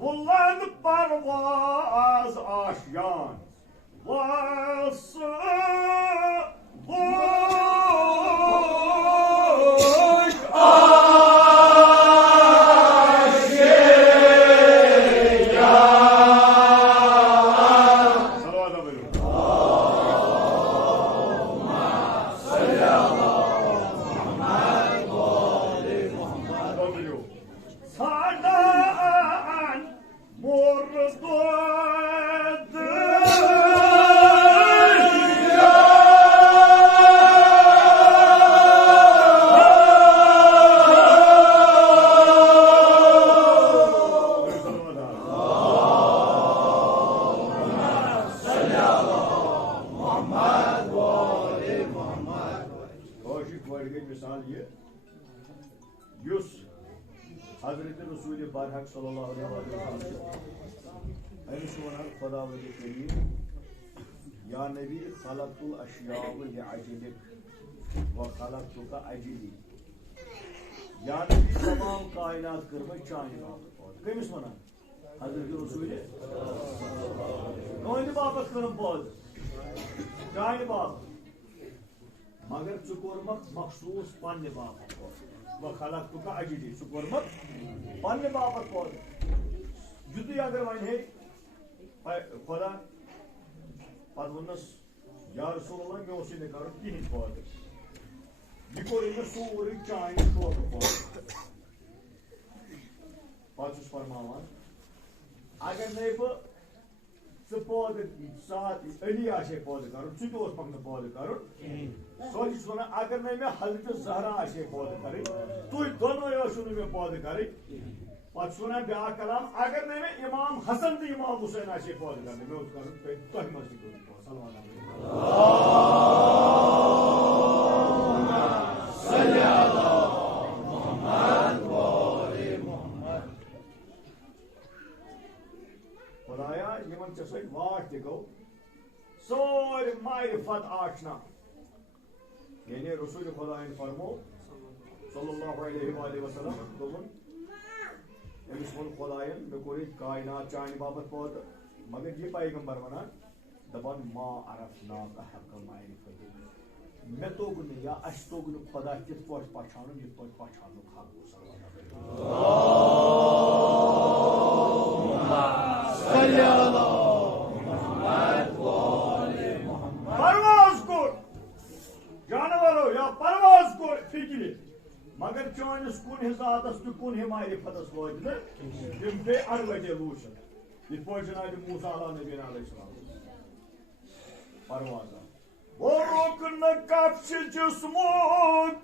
बुलंद परवाज आशियान हजरत रसूल बारहक सल्लल्लाहु अलैहि वसल्लम खुदा वली करीम या नबी खलक़तुल अशिया लिअजलिक व खलक़तुका अजली या नबी तमाम कायनात कर्म चाहे बाबत कमिस वनान हजरत रसूल नोंद बाबत कर्म पौध चाहे बाबत मगर चुकोरमक मखसूस पन्ने बाबत व खलक़तुका अजली चुकोरमक पन्ने बाबत पौध जुदी अगर वन है खुदा पद वनस या रसूलुल्लाह मे ओस मे कर कहीं पौध यह कोर सोरे चाय शोक पौध पाचुस फरमावान अगर नहीं पौध साथ अली आशे पौध कर चुत पकन पौध कर सो अगर नहीं मे हजरत ज़हरा आशे पौध कर तुम दोनों मे पौध कर पे ब्या कलाम अगर नहीं मे इमाम हसन तो इमाम हुसैन आशे पौध कर मे तुम खुदाया यमन चे वाट गो सोर मारिफत आशना यानी रसूल खुदा फरमो सल्लल्लाहु अलैहि वसल्लम दोन अमिस वो खुदायन मे कोर कायनात चाने बाबत पौध मगर ये पैगंबर वनान दपान मा अरफना का हक मारिफत मे तोग या अस तोग खुदा कित पट पछानु ये पट पछानु हक परवाज को जानवरों या परवाज को फिक्र मगर चानिस कुन हिसाबस तो कुन मारिफतस वो तिम पे अड़वटे लूशन इत जनाब मूसा नबी अलैहिस्सलाम परवाज वो रुकन कफ्श जिस्मुक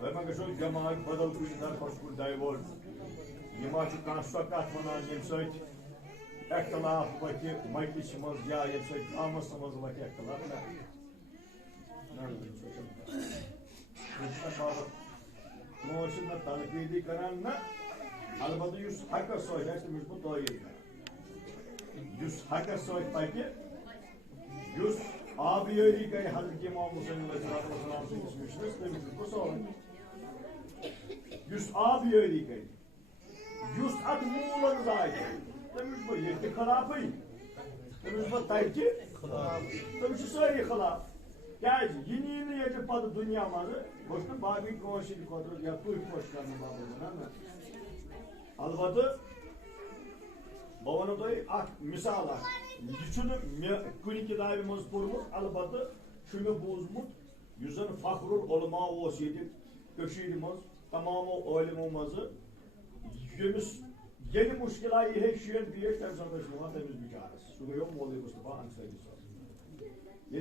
वह गो जमात बदल कुछ तरफ कुछ डाइवर्ट यह कह सो कत वन ये अख्तलाफ वह मजलिस मज या ये गामस मज वह अख्तलाफ तनकीदी करान ना अलबत्त हकस सह तमिस बह तयद कर हकस सह पक आबियरी कर हजरत इमाम हुसैन सदस मिशनस तमिस बह सोन आबियरी कर अत मूलन जाय तमिस बह ये खिलाफी तमिस बह तक तमिस सारी खिलाफ क्या यह नी ये पे दुनिया मज बस बाकी कौशिश खुद या तुह खुश कर अलबत् बह वो तुम मिसाल यह कुन किताब मज पोर्मुत अलबत् मे बूजमुत जन फखरुल उलमा ये मज तमामो आलिमों मज यमिस ये मुश्किल ये शीन पेश तम सात तमिस बिचारस सह गो मौलवी मुस्तफा अंसारी ये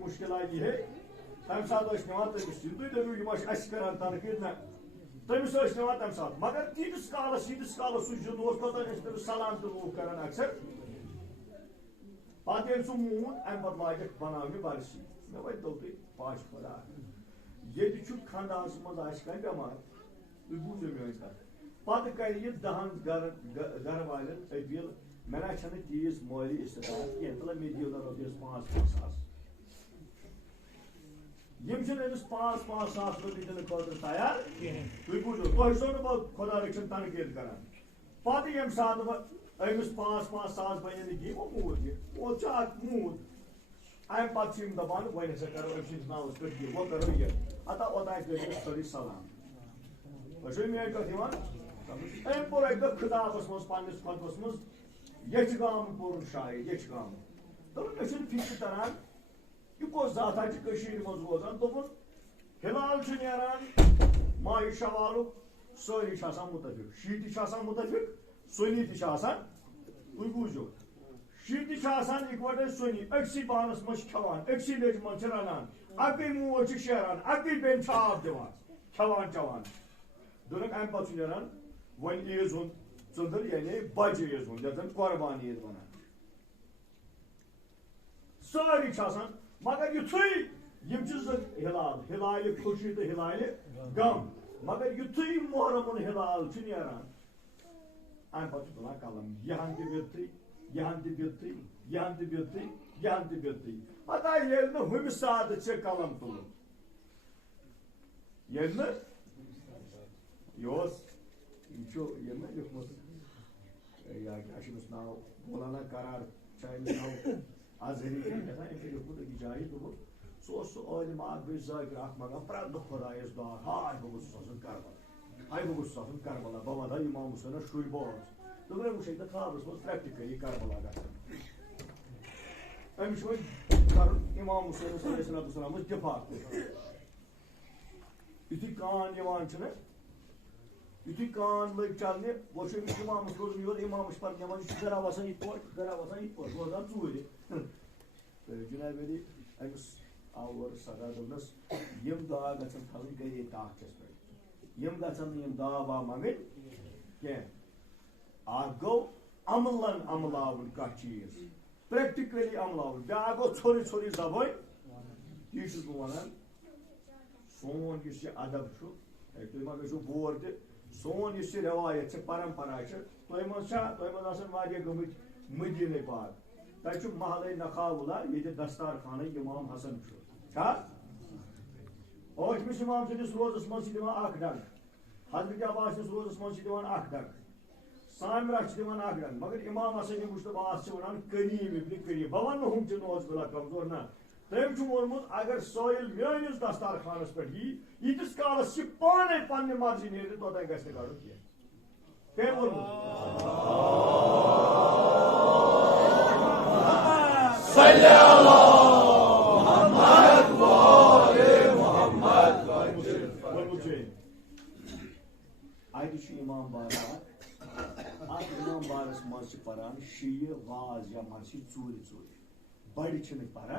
मुश्किल ये तम सात तमिस तुम दपू यह कर तनकीद ना तमिस तम सात मगर तीस कालस सह जुदोस पे सलाम तो लूक कर अक्सर पे सह मून अम पे लाग बनाने बरसी मे वो दोपे पाश खुदा ये खानदान मज कह बेमार तुम बूझो मे कत पे कर 10 घर वाल अपील मे ना तीस माली इस्तात कह तो मे दियो ना रपस 5-5 सास यम 5-5 सास रपये दिन खुद तैयार तुम बूझो तुम सो ना खुदा रखन तनकीद कर पे ये सात अमिस 5-5 सास बने कह वो मूद वो मूद अम पे दपान वो हसा करो अम नावस पे वो करो ये अत ओतान कर सलाम मे कत अम पोर एक दह खिताबस मज पस खुतबस मज ये गाम पोर शायद ये गाम मे फिक्र तरान यह कस जाता मज रोजान दोपन हिलाल नान माह शवाल सारी मुतफिक शीत मुतफिक सुनी तुम बूझो शीत इकवटे सुनी अक्सी पानस मज खान अक्सी लेज मज रनान अकई मोज शेरान अकई बेन आब दिवान खान चवान दोनक अम पे नान वन ईज हुंद चंदर यानी बज ईज हुंद यथ कुर्बान ईद वन सारी मगर युथु हिलाल खुशी तो हिलाल गम मगर युथु मुहर्रम हिलाल नान अम पे तुलान कलम यहां बिरती यहां बिरती यहां बिरती यहां बिरती पता ये हम साद से कलम तुल ये लिखमुत या नाव मौलाना करार नाव अजहरी लिखमुत अकि जाए दोप सह आलिम जाकिर मगर प्रेत दह खुदायस दुआ हाय बह गो करबला हाय बह गो करबला बह वह इमाम हुसैन शुर बाज दोपन वो खाबस मज प्रैक्टिकली करबला अमिस कर इमाम हुसैन सलाम दिफा युथु कान युथु कान लग चलने वो इमाम रोज योर इमाम पे नमान गरा वसान ये रोजान चूर तो जुनाब अली अमिस आव सदा दोनस यम दुआ गन थवन गए ताकस पे यम गन दुआ वा मंगन कह गो अमलन अमलावन कह चीज प्रैक्टिकली अमलावन ब्या गो छोरी छोरी जबान यह वन सोन अदब तुम मा गो बोर त सोन रवायत परंपरा तुम गमित मदीने पाक तक महल नखावुला ये दस्तार खान इमाम हसन औशमिस इमाम सदिस रोजस मज डंग हजरत अब्बास रोजस मज डंग सामरा डंग मगर इमाम हसन मुश्तबास वन करीम इब्न करीम बह वन हम नोज गुला कमजोर ना तम वोनमुत अगर सोयल मेनिस दस्तार खानस पे यीतिस कालस पाने पन्ने मर्जी नेर तोतान गस कह कह इमाम बारा इमाम बारस मज पान शीह वाज या मन चूर बड़ी पान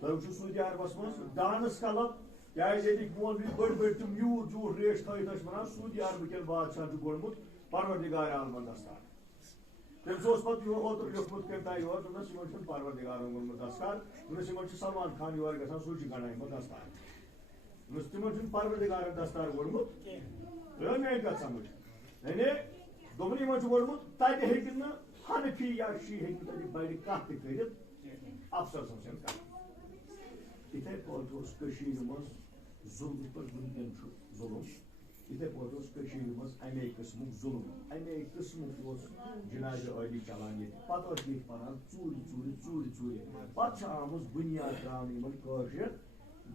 तुम सऊदी अरबस मज डांस क्लब क्या मोल बड़ बड़ तुम यूर जूर रेश थी वन सूदी अरब बादशाह गोमुत परवरदिगार आलम दस्तार तमिस पे ओतर लिखमुत कम ताई योर दोपस परवरदिगार गोमुत दस्तार दोपस सलमान खान योर ग गणाइमुत दस्तार तिमन परवरदिगार दस्तार गोमुत मे कत समझ यानी दोपन इन गोमुत तत हे हनफी या शी हे बड़ कत कर अफसर सन कत इथे पे मज जुल्म पर वनकन जुल्म इथे पे मज अमे किस्म जुल्म अमे किस्म जनाज अली चलान ये पे पान चूर चूर चूर चूर पे आमुज बुनियाद त्रा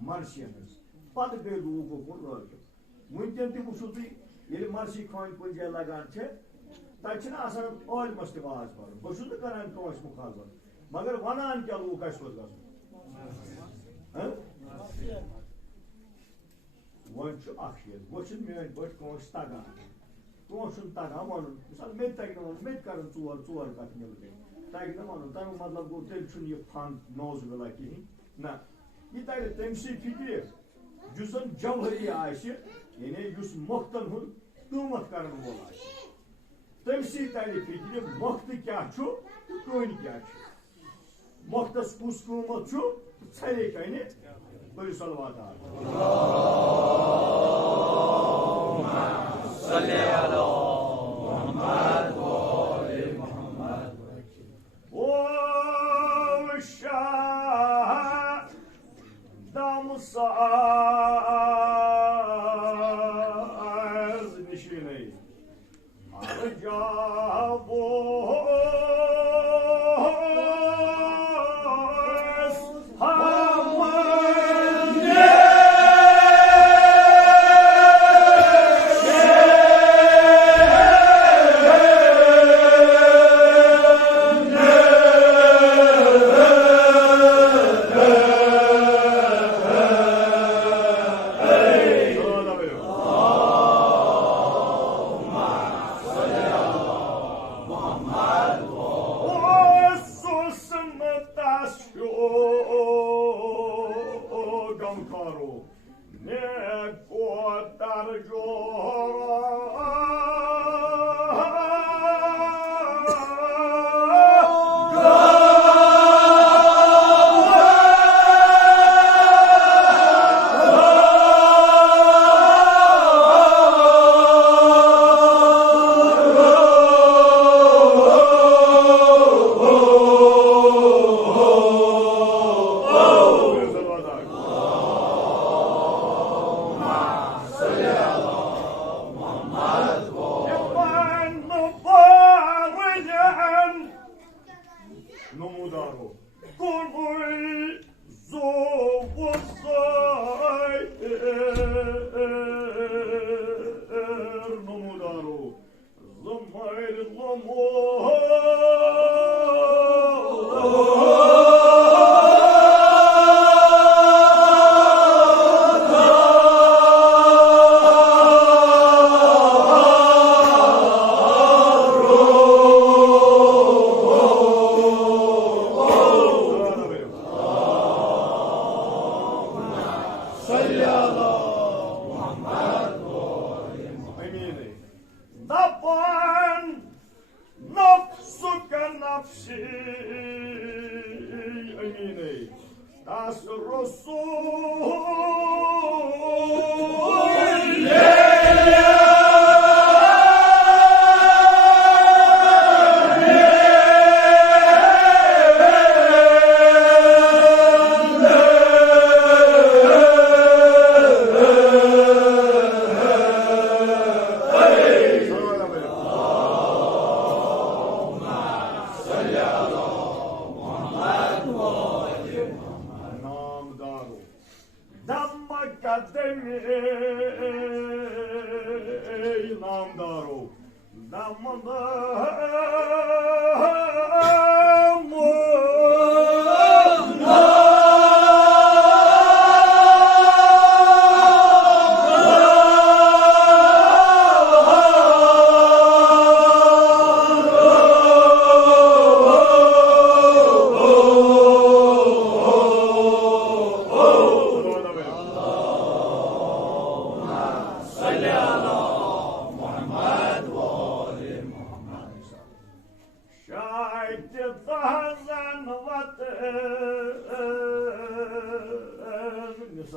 मर्सियन पे गई लूक उकुन रगब वनकन तुम ये मर्सी खान कुछ जाए लगान तक आलमस तज पर बहुत करान मुखालफत मगर वनान क्या लूक वन वो मेन पे तगान तुम तगान वन मिसाल मे तक वन मे कर चोर चोर कत मिल तक वन तम मतलब गो तेल यह फन नोज विला कहें ना यह तर तमसी फिक्र जुसन जौहरी यानी मोख्तन हुन कीमत कर वोल तमसी तर फिक्र मोख्त क्या कन क्या मोख्तस कुस कीमत छे कन बड़ी सलवादार ओ शाह दामसा निशीने जाबो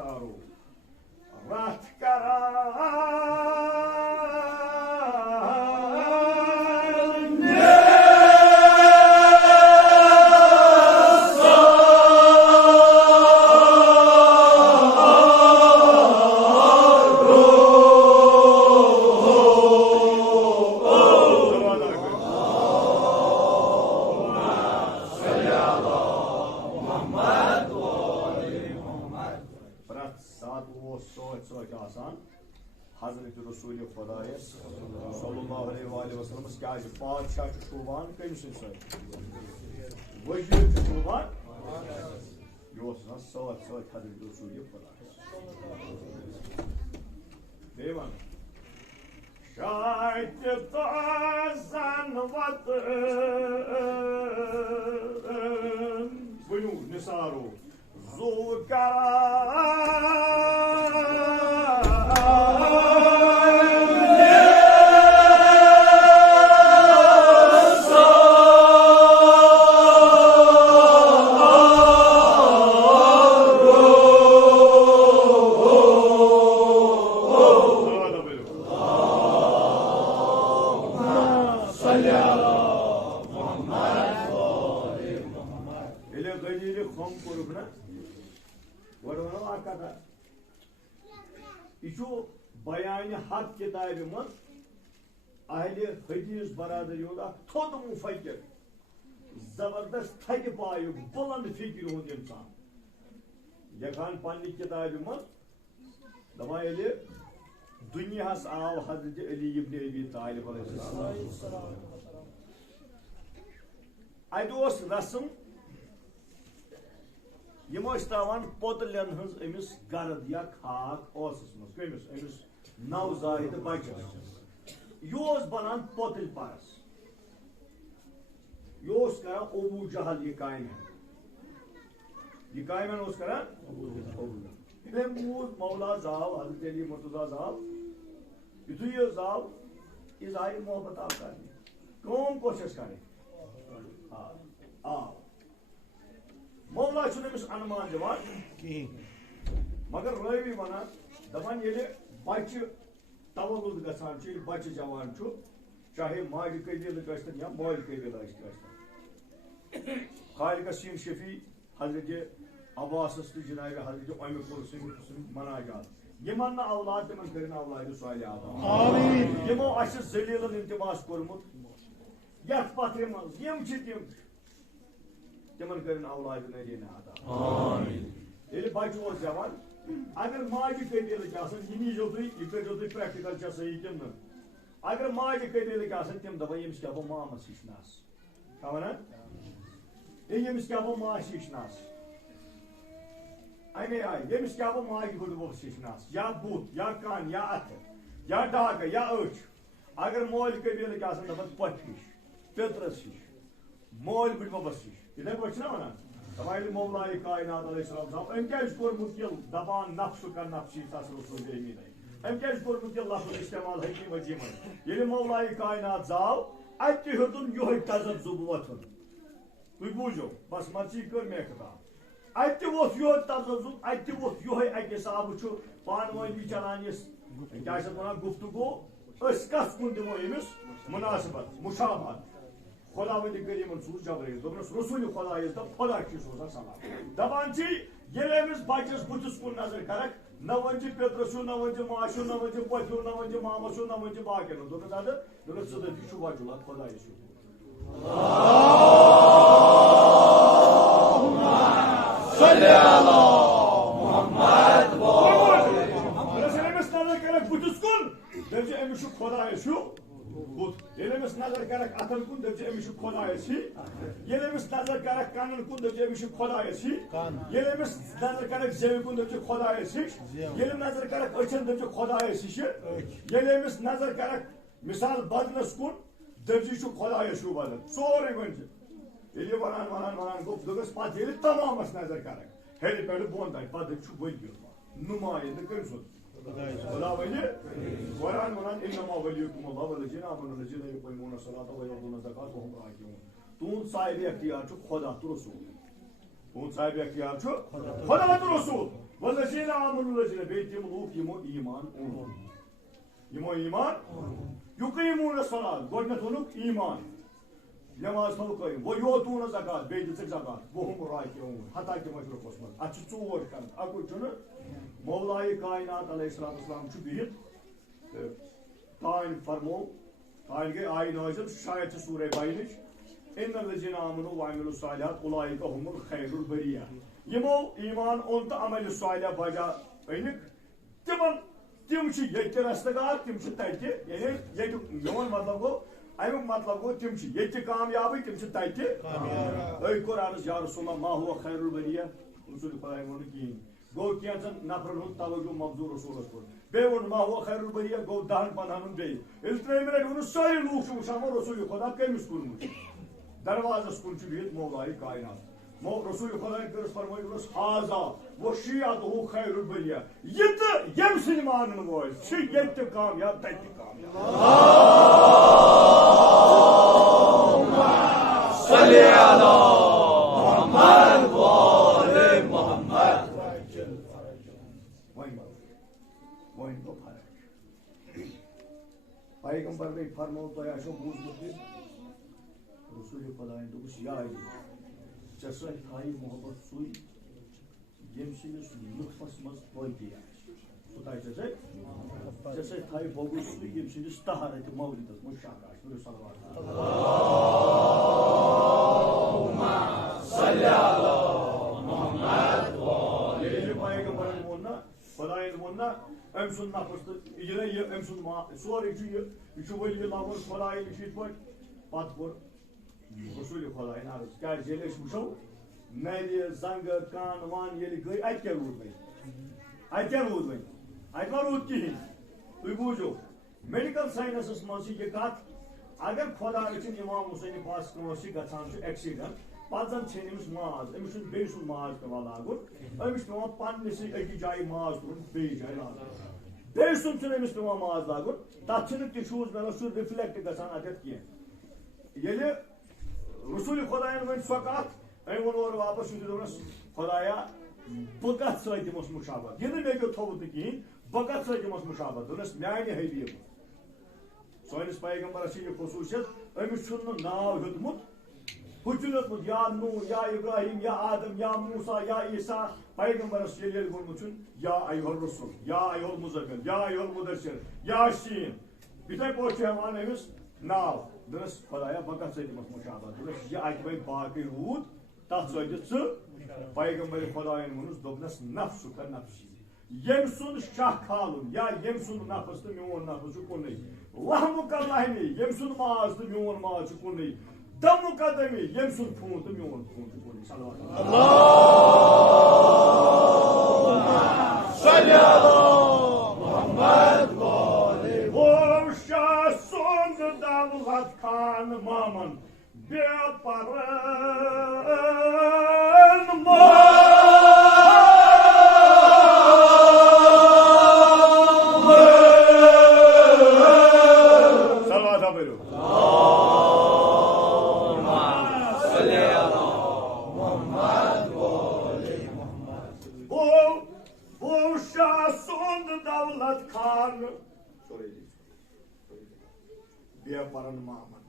निसारो रथ करा Hazreti Resulü Khudaya sallallahu aleyhi ve sellem क्या बादशाह शोभान कमिस वजीर शोभान यह सत हजरत रसूल खुदा देवन शायद ताज़न वत बुनु निसारो ज़ुकरा बयान हक किताब मज अहले हदीस बरादरी थोद मुफक्किर जबरदस्त थक पायुक बुलंद फिक्र हुंद इंसान लिखान पन्नी किताब मज दपान ये दुनियास आव हजरत अली इब्न अबी तालिब अत रस्म यम तावान पोतलन हज अमिस गर्द या खाक ओसस मज कमिस अमिस नवजायद बचस यह बनान पोतल परस यह करान अबू जहल यह कायमन करान मूद मौला जाव हजरत अली मुर्तजा जाव यु यह जाव इज़हार मोहब्बत आव कर कौन कोशिश करे मौला अमिस अनुमान दिवान मगर रावी वन दपान ये बच्चे तवल्लुद गसान बच्चे जवान चाहे माज कबील या माल कबील खालिका सीन शफी हजरत अब्बास तो जनाब हजरत अमिर मनाजात यमन औलाद तमन कर औलाद सालिह यमो जलीलन इंतमास कोर्मुत यथ पत्र मज यम तिमन कर औलाद नदीन अता ये बच्चे जवान अगर माज कबील यमी जो तुम यह करो तुम प्रैक्टिकल सही तम अगर माज कबील तम दपान यमिस क्या बो मामस हिशनास क्या वन यमिस क्या बो माश हिशनास अमे आय यमिस क्या बो माज गुडबोस हिशनास या बूथ या कान या अथ या डाक या अच अगर मोल कबील दपान पथ हिश पितरस हिश मोल बुडबोस हिश इथे पे वन दपान मौलाए कायनात अम क्या दपान नफ्स का नफ्सी रसूल अम क्या लफ्ज़ इस्तेमाल हकीम वजीमन ये मौलाए कायनात जाव अत हेतुन यह तजब्जुब वथुन तुम बूझो बस मर्जी कर मे खिताब अत वोथ यह तजब्जुब अत वोथ यह अके साहब पान वी चलान क्या वन गुफ्तगू कस कुन दिमो अमिस मुनासिबत मुशाबहत खुदा वंद करीम सूज जबरील दोपनस रसूल खुदा दप खुदा सोजान सलाम दपान ये अमिस बचस बुथस कुन नजर करक न वन पेतरसू न वन माशू न वन पथू न वन मामसू न वन बाकी दोपनस अद दोपनस सदती वजुला खुदा बुथस कुन अमिस खुदा अमिस नजर करक अथन कुन अमिस खुदा अमिस नजर करक कानन कुन अमिस खुदा अमिस नजर करक जेव कुन खुदा नजर करक अचन खुदा अमिस नजर करक मिसाल बदनस कुन खुदा बदल सोरे वन वन वन वन गो दोपस पे तमामस नजर करक हेरि पे बोन तक पद वली नुमाइंद कम खुदा वने कुरान वन इन्नमा वलियुकुम अल्लाह वल्लज़ीना आमनु लज़ीना युक़ीमूना अस्सलाता व युअतूना ज़कात व हुम राकिऊन तुम साहिब इख्तियार खुदा तो रसूल उन साहिब अख्तियार छु खुदा व रसूल वल्लज़ीना आमनु लज़ीना बेतिम लूक यमो ईमान यमो ईमान युकीमून सलात गोडनेथ वनुक ईमान नमाज थो कयम वो योतून ज़कात बे दिसक ज़कात वो हम राकिऊन हता कि मशरुफ उसमत अच चोर कर अकु छु न मौलाए कायनात अलैहिस्सलाम छु बिहित ताइन फरमो ताइन के आय नाज़िल शायद सूरह बाइनिश इन्नल्लज़ीना आमनु व अमिलुस सालिहात उलाइका हुमुल खैरुल बरिया यमो ईमान ओन तो अमल सालिह बजा अनिक तिम ये रस्तगार तिम तत्य यानी ये मोन मतलब गो अमुक मतलब गो तिम ये कामयाब तिम तत्य कोर अर्ज या रसूलल्लाह मा हुवा खैरुल बरिया रसूल खुदा वो कहीं गो कैंचन नफरन हुन तवज्जो मबजूर रसूलस को बे वो मा हुवा खैरुल बरिया गो 10-15 बे इल 3 मिनट वो सारे लोग वुचान रसूल खुदा कमिस कुरमुत दरवाजस कुन बिहित मौलाए कायनात मो रसूल खुदा कर फरमाइस हाजा वो शियातहु खैरुल बरिया यत यम सिन मानन वोल छ यत कामयाब तत कामयाब सल्ली अला मुहम्मद व आले मुहम्मद वही तो फर्क पैगंबर ने फरमाया तो आशो बुझमुत रसूल खुदा ने दोस या जैसे थाई मोहब्बत सुई यम सिनिस लुत्फस मज पैदी जैसे थाई बोगुस सुई यम सिनिस तहारत मौलिदस मुशाक आश सल्लल्लाहु अला मुहम्मद व आले पैगंबर मोना खुदा ने मोना अम सुन नफस ये अम सुन मा सोरे छु वली लागोन खुदा ने शीत पत पर रसूल खुदा ने अर्ज क्या जेल वुचो नल जंग कान वान ये गई अत रूद वन अत मा रूद कहें तुम बूझो मेडिकल साइंस मज ये कत अगर खुदा वचन इमाम हुसैन पास गसान एक्सीडेंट पन छेन माज अमिस बे सुन माज पे लागुन अमिस पे पन्नस अकि जाए माज तुन बे जाए लागुन बे सुन अमिस पे माज लागुन तथ टिश्यूज मिलान सह रिफ्लेक्ट गसान अत कह रसूल खुदा वन सो कत अम वो और वापस दोस खुदाया बह कत समस मुशाबत यह मे पे थोत कहें बह कत समस मुशाबत दोनस म्यान हबीब सोनिस पैगंबरस यह खसूसियत अमिस नाव हेतमुत हुचुनतमुत या नूह या इब्राहिम या आदम या मूसा या ईसा पैगंबरस ये वोनमुत या अय्युहर रसूल या अय्युहल मुज़म्मिल या अय्युहल मुदस्सिर यासीन इथे पोछ हमान अमिस नाव दोनस खुदाया बह कत समस मुशाबत दोनस यह अत वन बाकी रूद तथ सो पैगंबर खुदा वोनस दोपनस नफ्स का नफ्सी यम सुन शाह खालुन या यम सुन नफस तो मोन नफस कुन लहमु का लहमी यम सुन माज तो मोन माज कुन दमु का दमी यम सुन खून तो मोन खून कुन सल्लल्लाहु अलैहि मुहम्मद व आले वो शाह सुन दौलत खान मामन बेपरन बेपरन मामन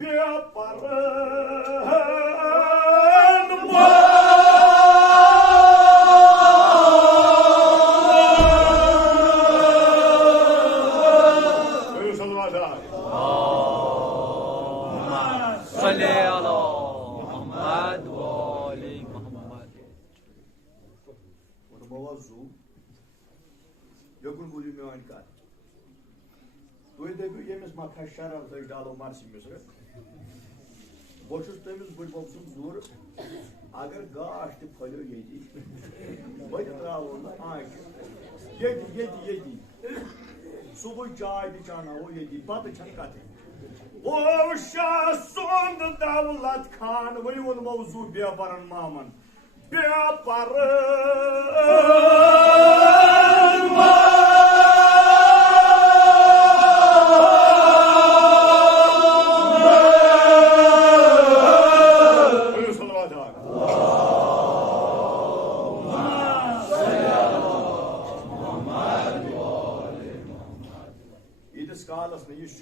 बेपरन मथा शराब तक डालो मार्सी मिस बहुत तमिस बुड़ब सुन जोर अगर गाश तलो ये बत त्रो आँच ये सुबह चाय चानो ये पत कत ओ शाह सुंद दौलत खान वही वो मौजू बेपरन मामन बेपरन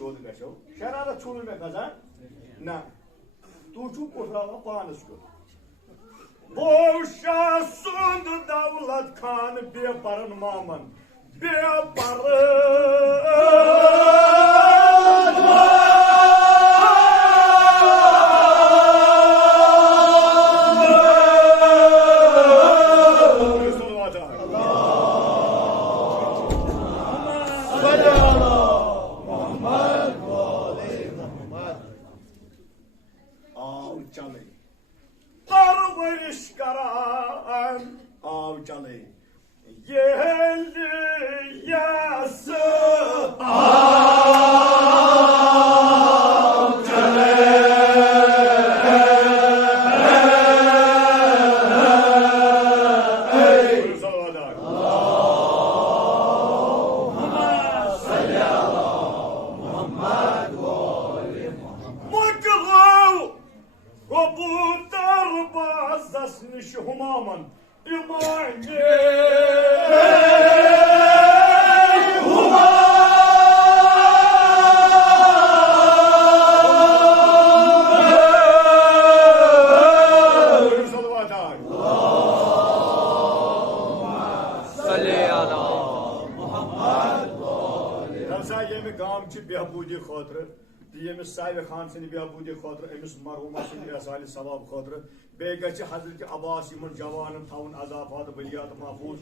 शोध गो शरारत छू मे गजान ना तू छू कुठरा पानस को बोशा सुंद दौलत खान बेपरन मामन बेपर बेहबूदी खतर यमिस साहिब खान सद बेहबूदी खतर अमिस मरहूमा सद एहसाल सवाब खतर बे हजरत अब्बास जवान थवन अजाफात बलियात महफूज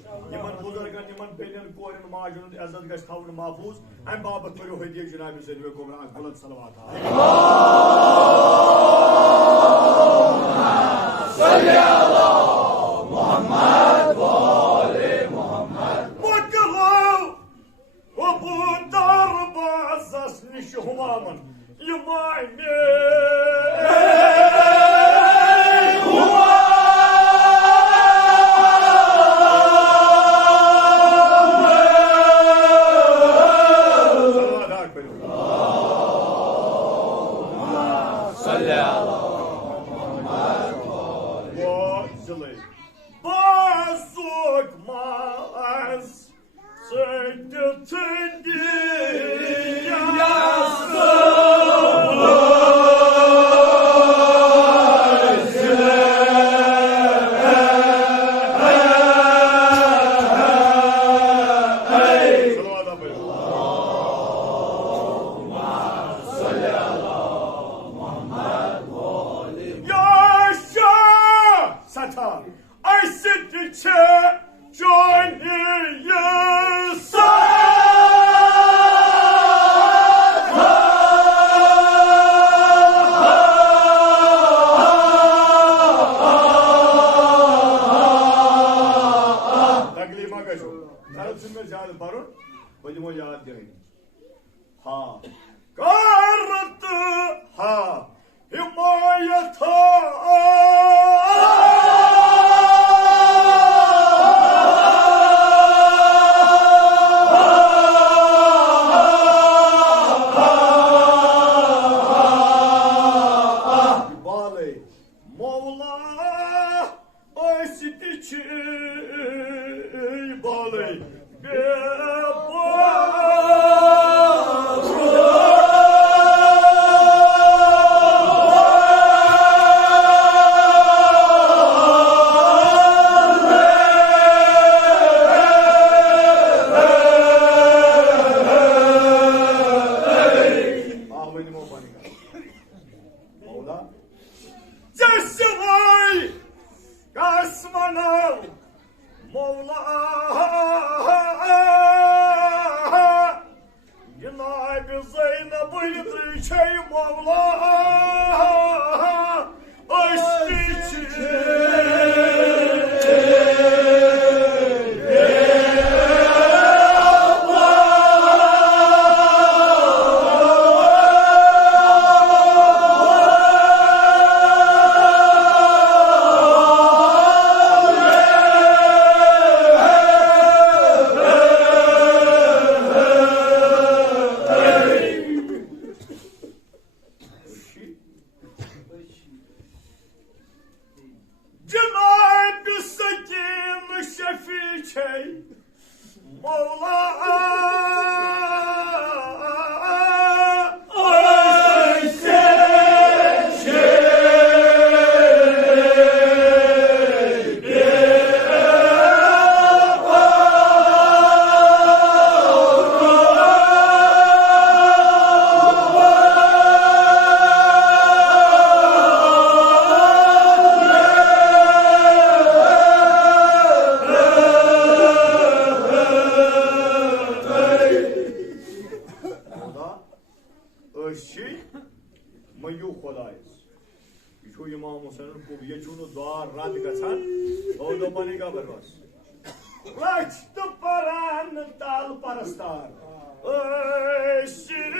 बुजुर्गन बेन कोरन माजन इज्जत गि थवन महफूज अम बाबत करो हदीक जनाब जलवे कुबरा बुलंद सलवात Humaman, you might be. Öşçi Mayu Kodayız. Şu İmam Hüseyin'in bu yeçunu dua rad gatan o da bana gaber var. Raçtı paran tal parastar. Öşçi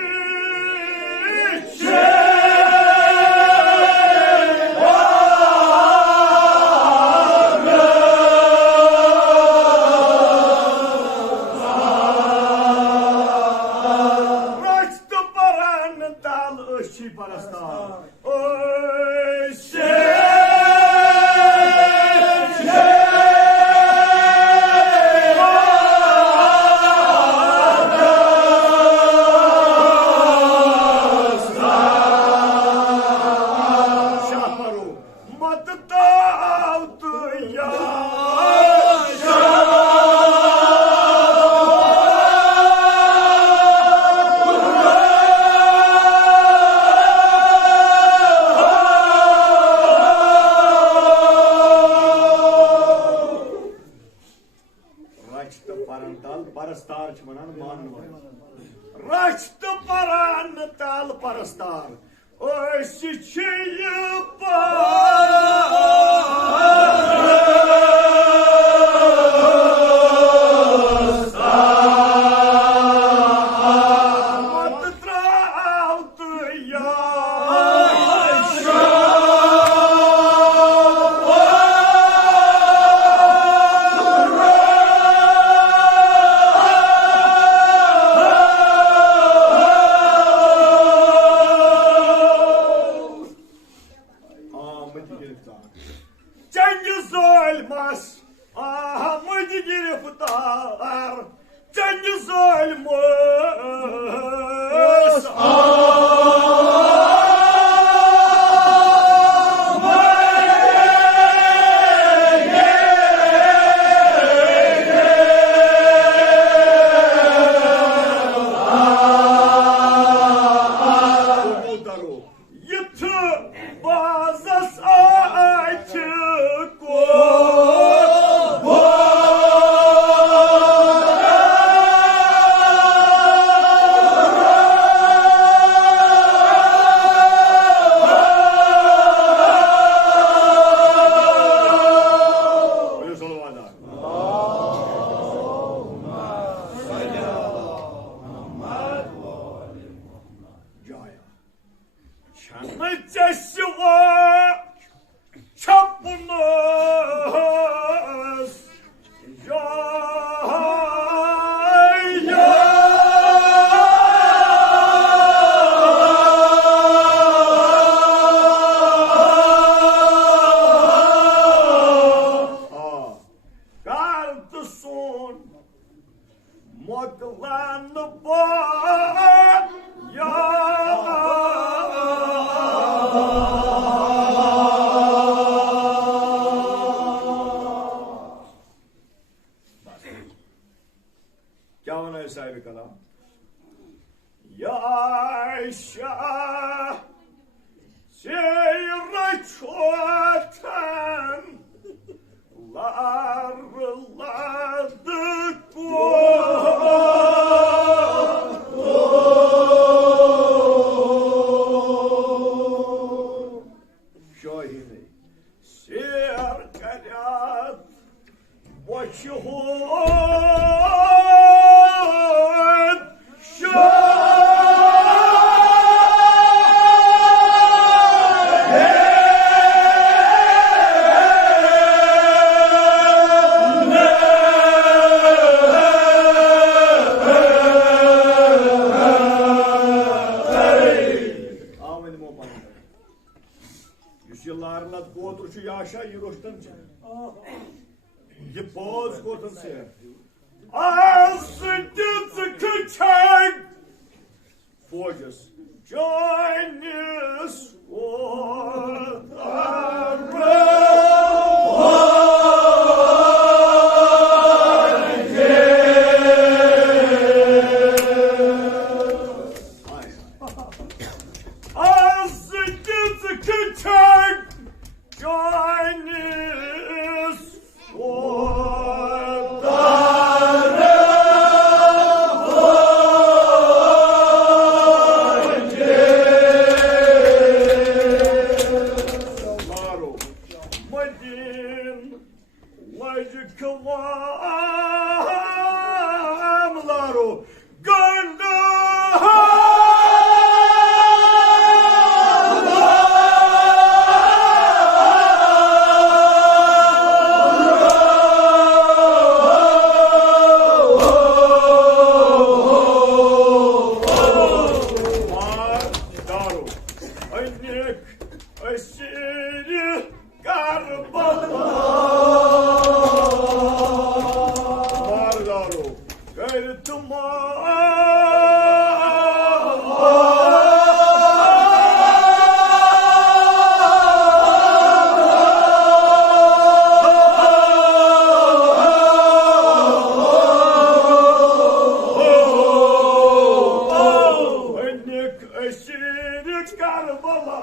esir Karbala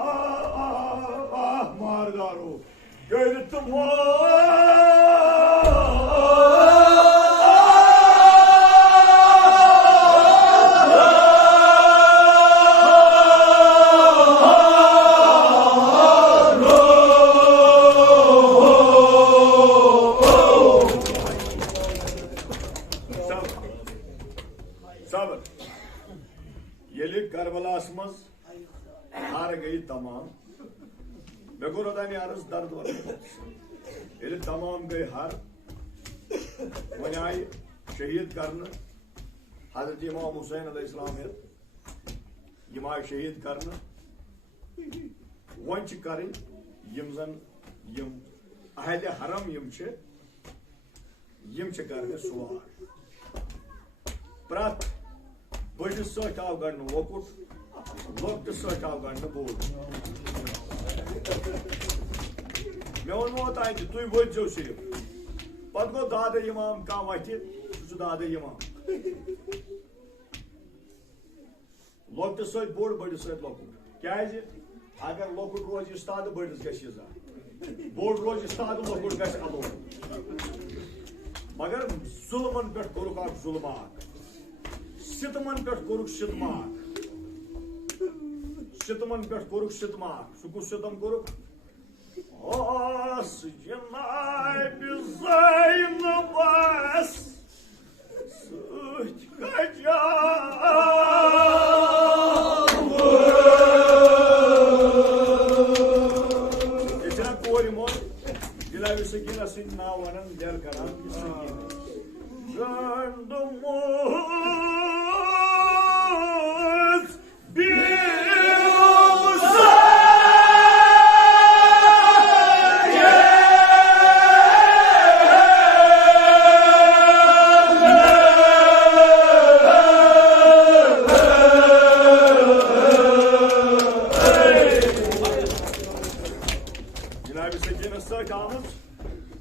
Mardaru gördüm o sabır. Yelik Karbala har gayı tamam. Ve buradan yarız dard var. Eli tamam gayı har. Vanyay şehit karnı. Hazreti İmam Hüseyin Aleyhisselam'ı yimay şehit karnı. Vançı karın yimzan yim ahli haram yimçı karnı suvar. Prat bıcı söt avgarını lokut loktu söt avgarını boğul. Me onu otaydı tuy vıcı şerif. Patko dağda imam kavati şu dağda imam. Loktu söt boğul bıcı söt lokut. Kâzi agar lokut roz istadı bıcız gaşıza. Boğul roz istadı lokut gaş alır. Magar zulman pet koruk ak zulmak. Şıtman pet koruk şıtmak. Şıtman pet koruk şıtmak. Suku şıtam koruk. As cenay bizayın bas. Süt kaca. Geçen koyum o. Dilavi sekina sin navanın der karan sekina. Gönlümüz bir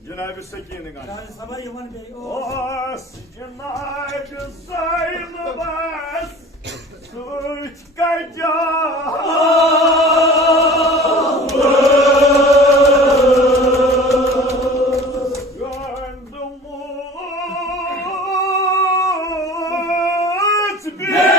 Cenab-ı Sakiye'nin adı. Yani sabah Yaman Bey o. Os Cenab-ı Sayın Bas Suç kaca. Gönlümüz bir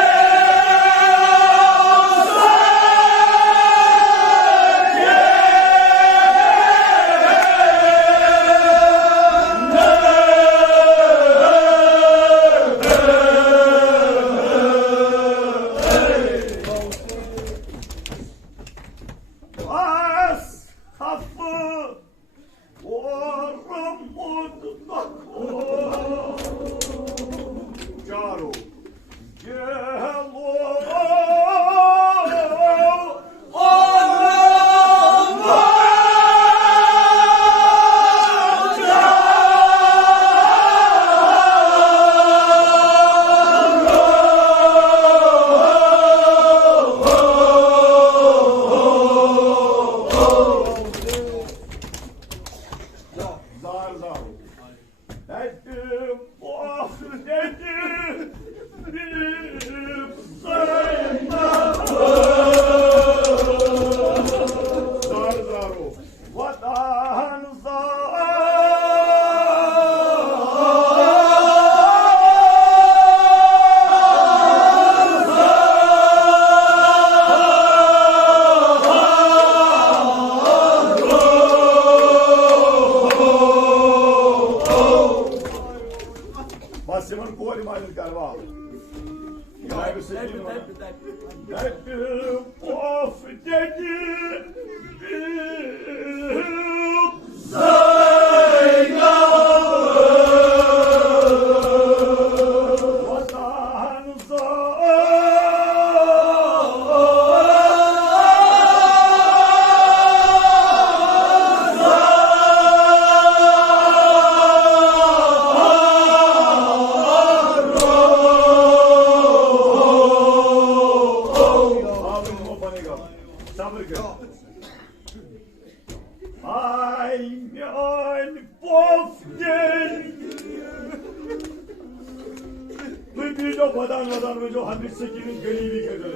तुम बीजो बदान में जो hundred से की गरीबी कर दो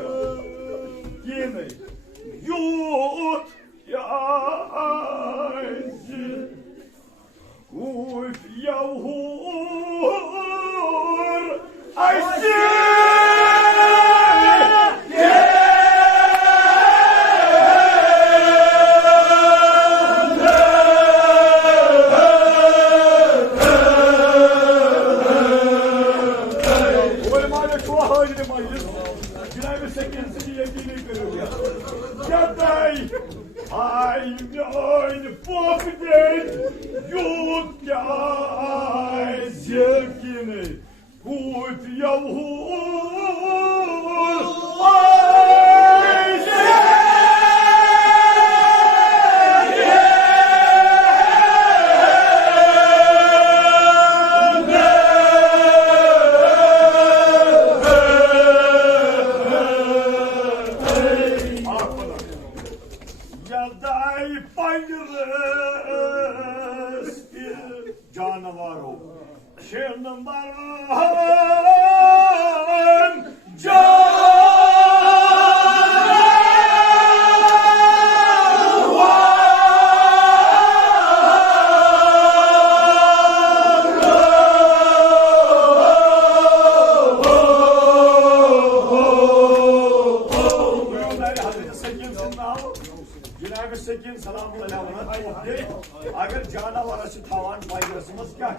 ये नहीं यूथ अगर जानवर थवान पाइगरस मज क्या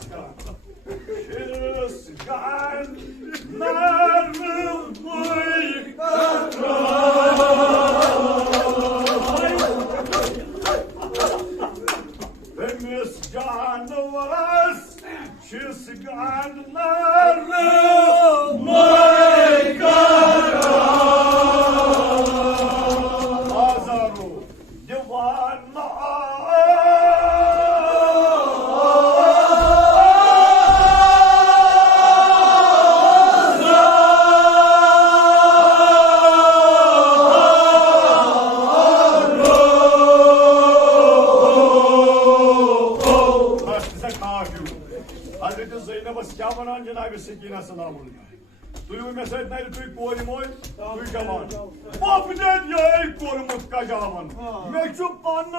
जानवरस क्या वन जनाब सकीना सलाम तुम मे सत नर तुम कोर मोल तुम जवान पप दे ये कोरमुत कजावन मे पन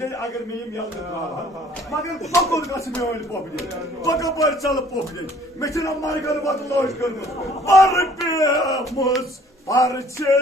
पोफले अगर मैं यम याद मगर पकुन गस मेन पोफले पक पर चल पोफले मे छना मरगन वत लोज कर पर पे मुस परचे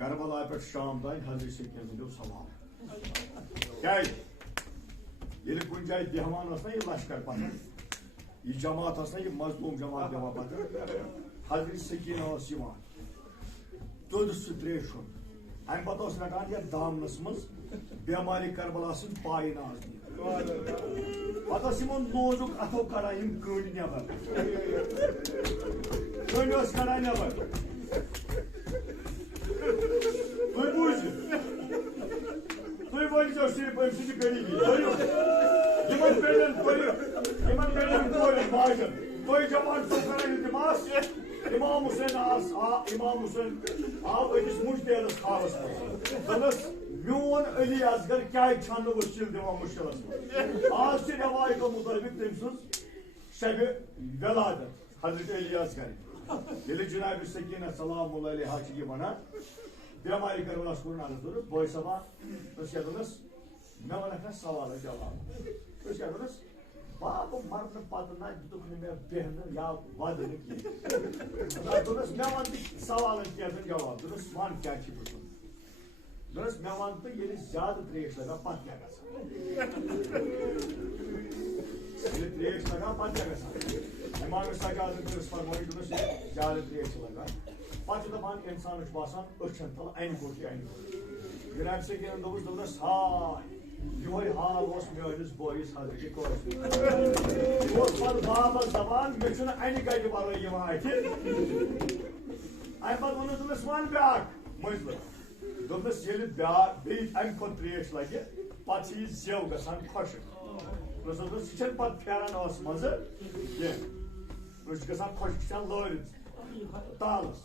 करबला पे शाम तान हजरत सकीन सो सवाल क्या ये कुछ जाए देहवान ना ये लश्कर पत ये जमात ना ये मजलूम जमात दिवान पत हजरत सकीन दुद सह त्रेश अम पे रटान ये दामनस मज बेमारी करबला सद पाई नाज पे नोजुक अथो कड़ान कंड नबर कंड कड़ान नबर तुम बोलो सिर्फ अमि गरीबी माजन तुम जमान इल्तमास इमाम हुसैन आव अकिस मुश्तैदस खालस दस मोन अली असगर क्या वशील दिवान मुश्किल आज रवाय के मुताबिक तम सज शब वलादत हजरत अली असगर ये जनाब सकीना सलाम यह वन बेमारी करवला कोर नजर बॉय सभा क्या दोनस मे वन सवाल जवाब क्या दोनस बाप मरन पत ना दुख मे बेहन या वद दोनस मे वन सवाल क्या जवाब दोनस वन क्या दोनस मे वन तो ये ज्यादा त्रेश लगा पत क्या त्रेश लगा पत क्या इमाम सजाद फरमाई दोनस ज्यादा त्रेश लगा पे दपान इंसान बासान अन तल अन गोट जनाब सकीन दोपस हाय योह हाल मेस बोस हजरत पे बाबस दपान मे अन गट वर अम पे वोनस वन ब्या मजल दोपस ये बे अम खो त्रेश लगे पे जेव ग खुश सह पे फेरान मज कह ग खुश लरित तालस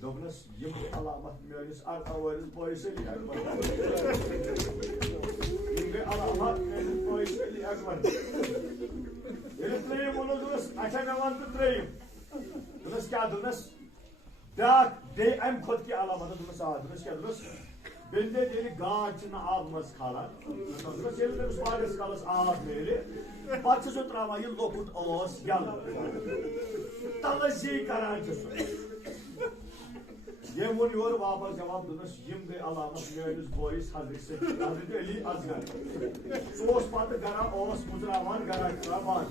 दोपनस यम अलामत मेस अरवरिस बॉयस अली अकबर ये अलामत मेस बॉयस अली अकबर ये त्रेम वो दोस अच्छा मे वन तो त्रेम दोस क्या दोस ब्या बे अम खुद की अलामत दोस आ दोस क्या दोस बिंदे ये गाज न आब मज खालान दोस ये तमस वारिस कालस आब मेले पत सो त्रावा ये लोकुट ओस यल तलजी करान ये वोन योर वापस जवाब दोनस यम गई अलामत मेस बोस हजरत अली असगर सह पे गरा मुजरावान गरा करावान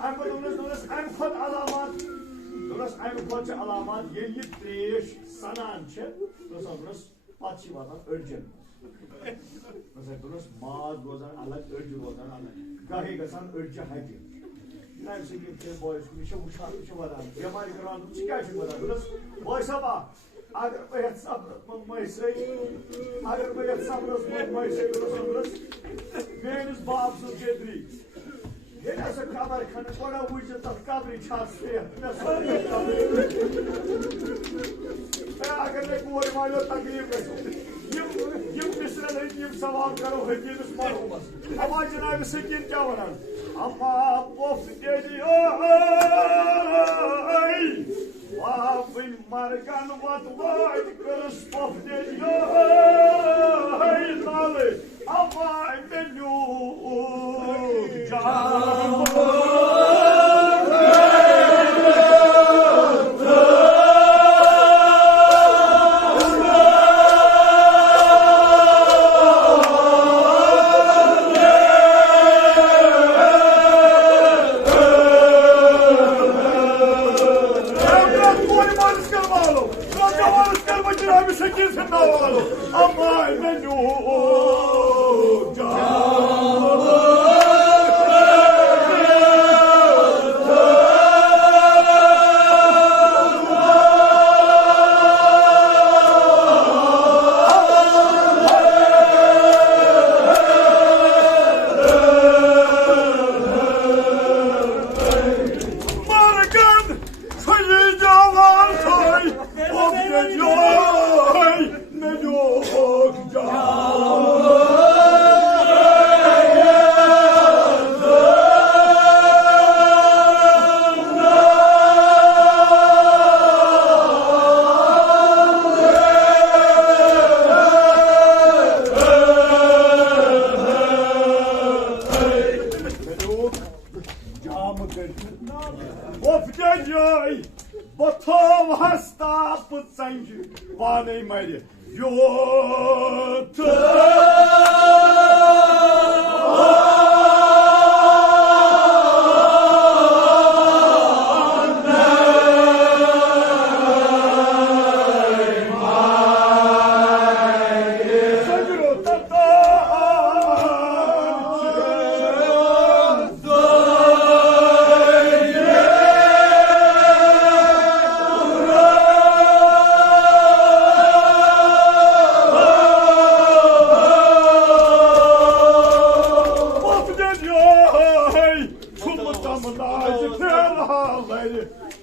अम दोनस अम खुद अलामत दोनस अम खुद अलामत ये त्रेश सनान दोनस पे वातान अड़जन दोनस माज रोजान अलग अड़ज रोजान अलग गाहे गसान अड़ज हजि जनाब सकीन बॉयस वुचान वन बेमारी करान क्या वन बॉय सबा अगर बह सपनस मैसई अगर बह सपनस मैसई मेस बाप सो बेदरी ये खबर खन गोड़ा वुच तथ कब्र अगर मे कोर वालो तकलीफ गो मिसरन सवाल करो हकीकस मरहूमस अमा जनाब सकीन क्या वन अम्मा पोफ वापन मरगन वत वाट करस पोफ नाले अम्मा मेन्यू जान herkesin havalı. Ama menuk canlı. Batam hasta pıtsancı bana imari yotu.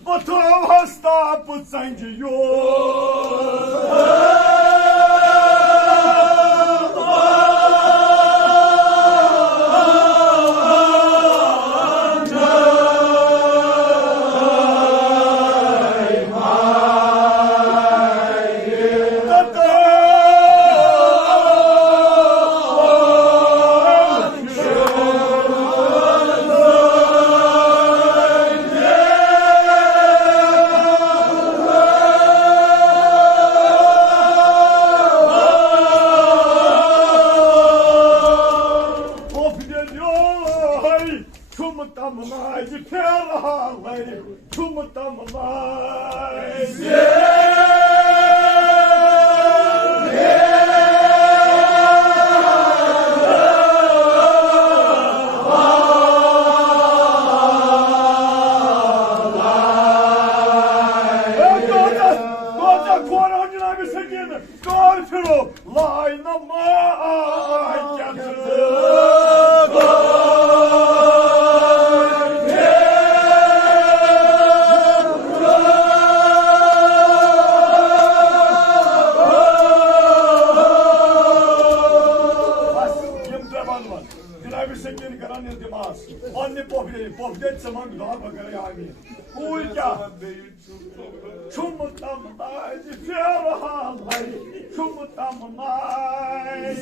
Batam hasta pıtsancı yotu. Çumutamlay, perhalay, çumutamlay. Doğa koronuna bir sekini, doğru laynama getir. Anne pohlet zaman daha bakara yani. Uyka. Çumutamlay, ferhalay, çumutamlay.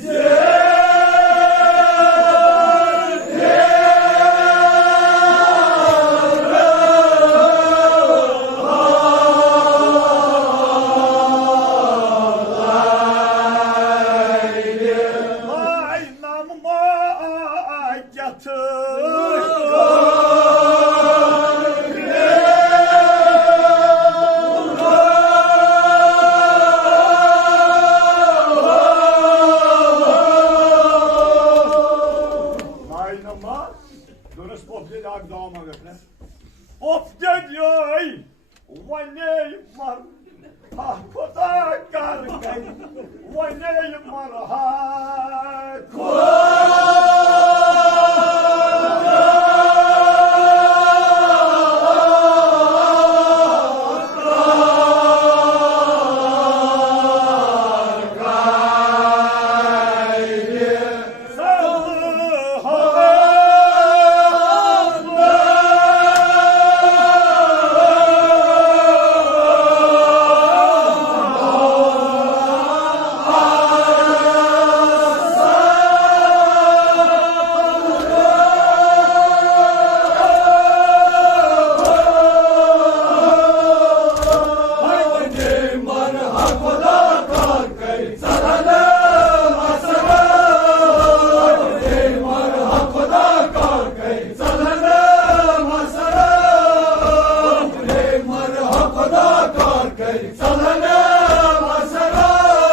Of geliyor, vaneyim var, ha koda kargay, vaneyim var, ha koda. Salana masara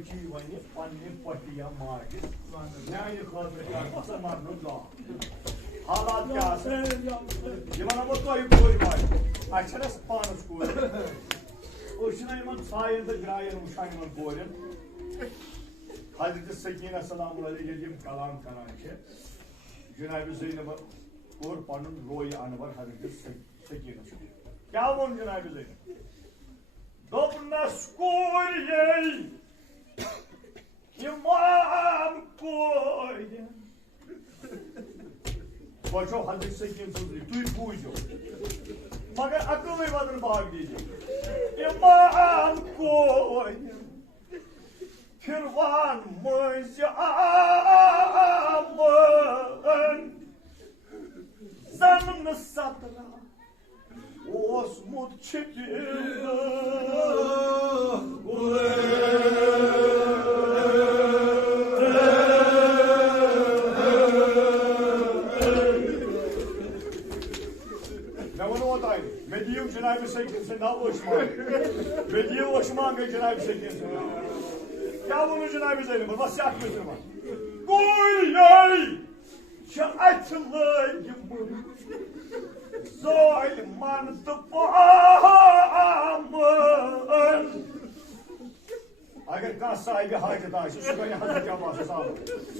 बची one पन्ने पटिया माज न्याय खातर मरन दो हालात क्या यह वो तुम कोर माज अच्छा पानस कोर सायन तो ग्रायन वुचान कोरन हजरत सकीना सलाम कलाम करान जनाब ज़ैनब और पन रोय अनवर हजरत सकीना क्या वोन जनाब ज़ैनब दोपनस कोर इमाम कोर बचो हजरत सकीन सुन तुम बूझो मगर अकल वदन बाग दीजिए इमाम कोर फिरवान मज़ामन ज़मन सतरा ओसमुत मैं दियो जनाब सकीन से ना ओशमान मैं दियो ओशमान गई जनाब सकीन से क्या वो जनाब ज़ैनब बस क्या मुसलमान कोई नहीं ज़ालिमान तो पामन अगर कह साहिब हाजत आशि सह गई हजरत अब्बास साहब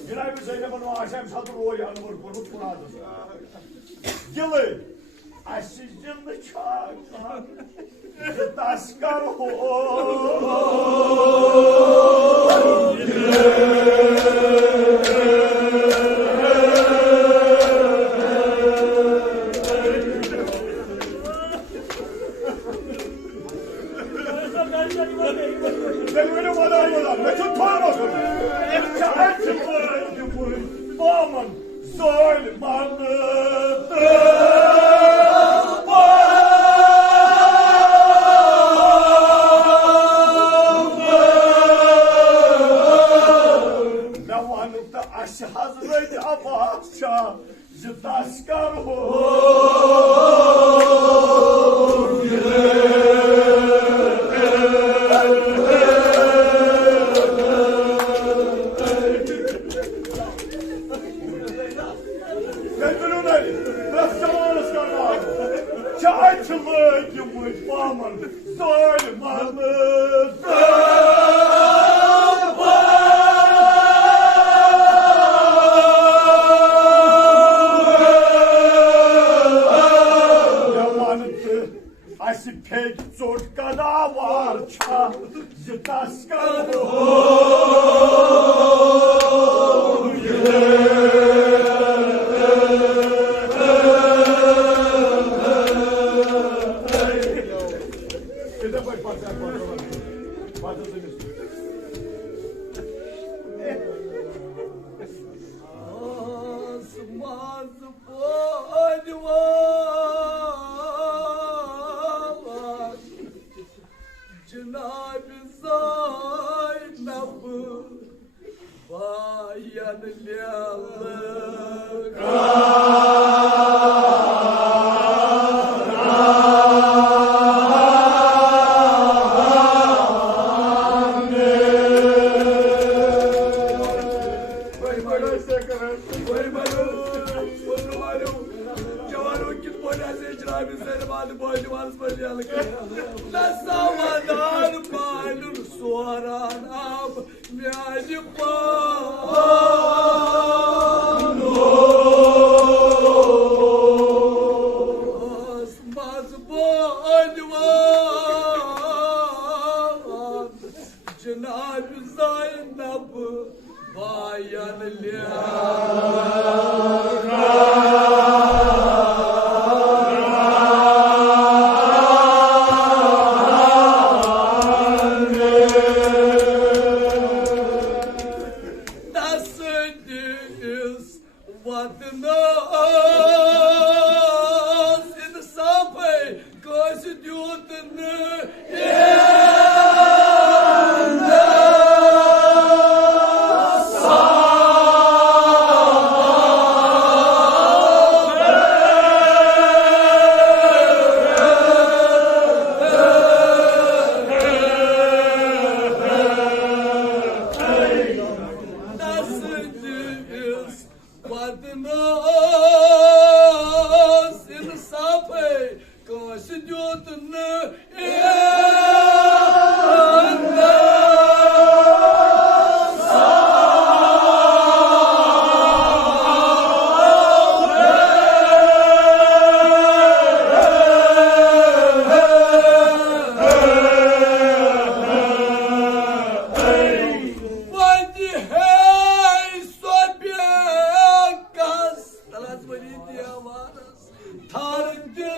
जनाब ज़ैनब आशा साथ रोय अनवर कोर्मुत मुराद गिले असी जिंद तस्कर हो Hazreti Abbas'a taskar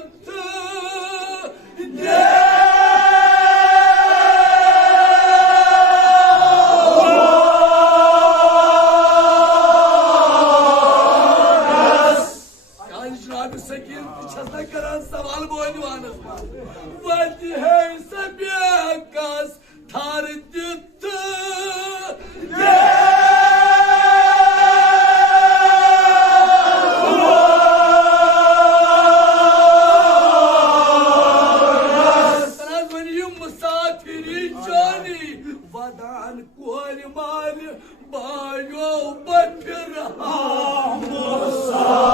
yuttu. Yani Jnabi Sakin çazdan karan saval boynuvanız var. Vadi heyse bir kas tarih yuttu. Vadan kuari mali bayo bapirha Musa.